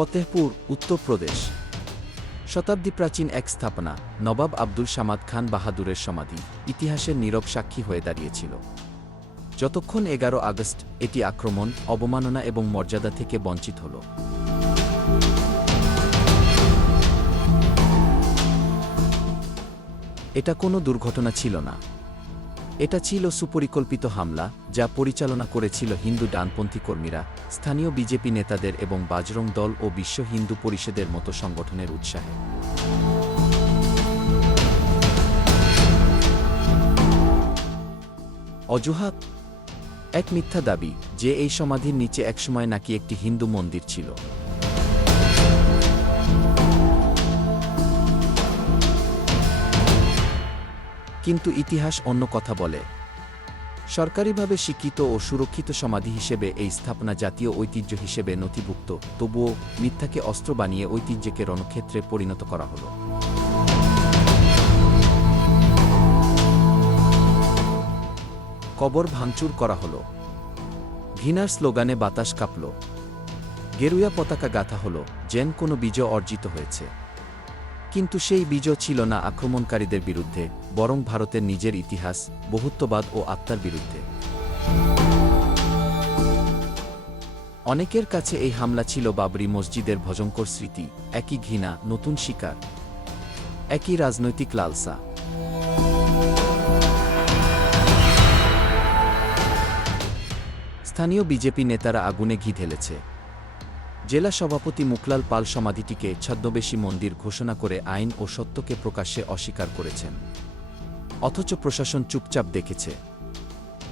ফতেহপুর উত্তরপ্রদেশ শতাব্দী প্রাচীন এক স্থাপনা, নবাব আব্দুল সামাদ খান বাহাদুরের সমাধি, ইতিহাসের নীরব সাক্ষী হয়ে দাঁড়িয়েছিল। যতক্ষণ এগারো আগস্ট এটি আক্রমণ, অবমাননা এবং মর্যাদা থেকে বঞ্চিত হল। এটা কোনো দুর্ঘটনা ছিল না। এটা ছিল সুপরিকল্পিত হামলা, যা পরিচালনা করেছিল হিন্দু ডানপন্থী কর্মীরা, স্থানীয় বিজেপি নেতাদের এবং বাজরং দল ও বিশ্ব হিন্দু পরিষদের মতো সংগঠনের উৎসাহে। অজুহাত? এক মিথ্যা দাবি, যে এই সমাধির নিচে একসময় নাকি একটি হিন্দু মন্দির ছিল। কিন্তু ইতিহাস অন্য কথা বলে। সরকারিভাবে স্বীকৃত ও সুরক্ষিত সমাধি হিসেবে এই স্থাপনা জাতীয় ঐতিহ্য হিসেবে নথিভুক্ত, তবুও মিথ্যাকে অস্ত্র বানিয়ে ঐতিহ্যকে রণক্ষেত্রে পরিণত করা হল। কবর ভাঙচুর করা হল। ঘৃণার স্লোগানে বাতাস কাঁপল। গেরুয়া পতাকা গাথা হল, যেন কোনো বিজয় অর্জিত হয়েছে। কিন্তু সেই বিজয় ছিল না আক্রমণকারীদের বিরুদ্ধে, বরং ভারতের নিজের ইতিহাস, বহুত্ববাদ ও আত্মার বিরুদ্ধে। অনেকের কাছে এই হামলা ছিল বাবরি মসজিদের ভজঙ্কর স্মৃতি, একই ঘৃণা, নতুন শিকার, একই রাজনৈতিক লালসা। স্থানীয় বিজেপি নেতারা আগুনে ঘি ঢেলেছে। জেলা সভাপতি মুকলাল পাল সমাধিটিকে ছদ্মবেশী মন্দির ঘোষণা করে আইন ও সত্যকে প্রকাশ্যে অস্বীকার করেছেন। অথচ প্রশাসন চুপচাপ দেখেছে।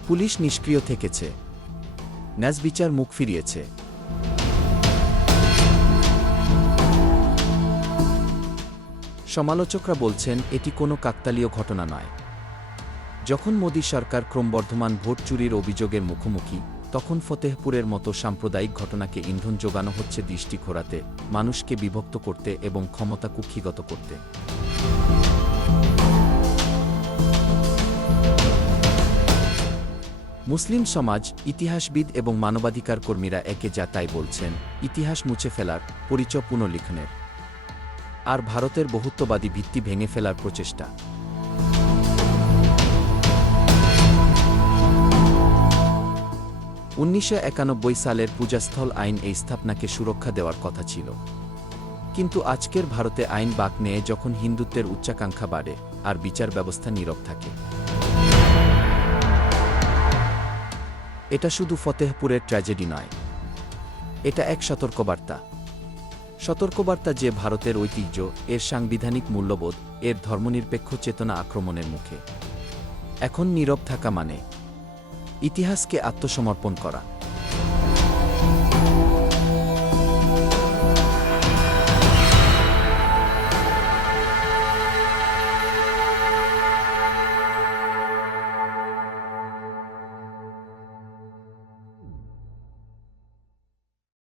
পুলিশ নিষ্ক্রিয় থেকেছে। ন্যাজবিচার মুখ ফিরিয়েছে। সমালোচকরা বলছেন, এটি কোনো কাকতালীয় ঘটনা নয়। যখন মোদী সরকার ক্রমবর্ধমান ভোট চুরির অভিযোগের মুখোমুখি তখন ফতেহপুরের মতো সাম্প্রদায়িক ঘটনাকে ইন্ধন যোগানো হচ্ছে দৃষ্টি ঘোরাতে মানুষকে বিভক্ত করতে এবং ক্ষমতা কুক্ষিগত করতে। মুসলিম সমাজ, ইতিহাসবিদ এবং মানবাধিকার কর্মীরা একে যা তাই বলছেন, ইতিহাস মুছে ফেলার, পরিচয় পুনর্লিখনের। আর ভারতের বহুত্ববাদী ভিত্তি ভেঙে ফেলার প্রচেষ্টা। উনিশশো একানব্বই সালের পূজাস্থল আইন এই স্থাপনাকে সুরক্ষা দেওয়ার কথা ছিল। কিন্তু আজকের ভারতে আইন বাক নিয়ে যখন হিন্দুত্বের উচ্চাকাঙ্ক্ষা বাড়ে, আর বিচার ব্যবস্থা নীরব থাকে। এটা শুধু ফতেহপুরের ট্র্যাজেডি নয়, এটা এক সতর্কবার্তা। সতর্কবার্তা যে ভারতের ঐতিহ্য, এর সাংবিধানিক মূল্যবোধ, এর ধর্মনিরপেক্ষ চেতনা আক্রমণের মুখে। এখন নীরব থাকা মানে ইতিহাসকে আত্মসমর্পণ করা।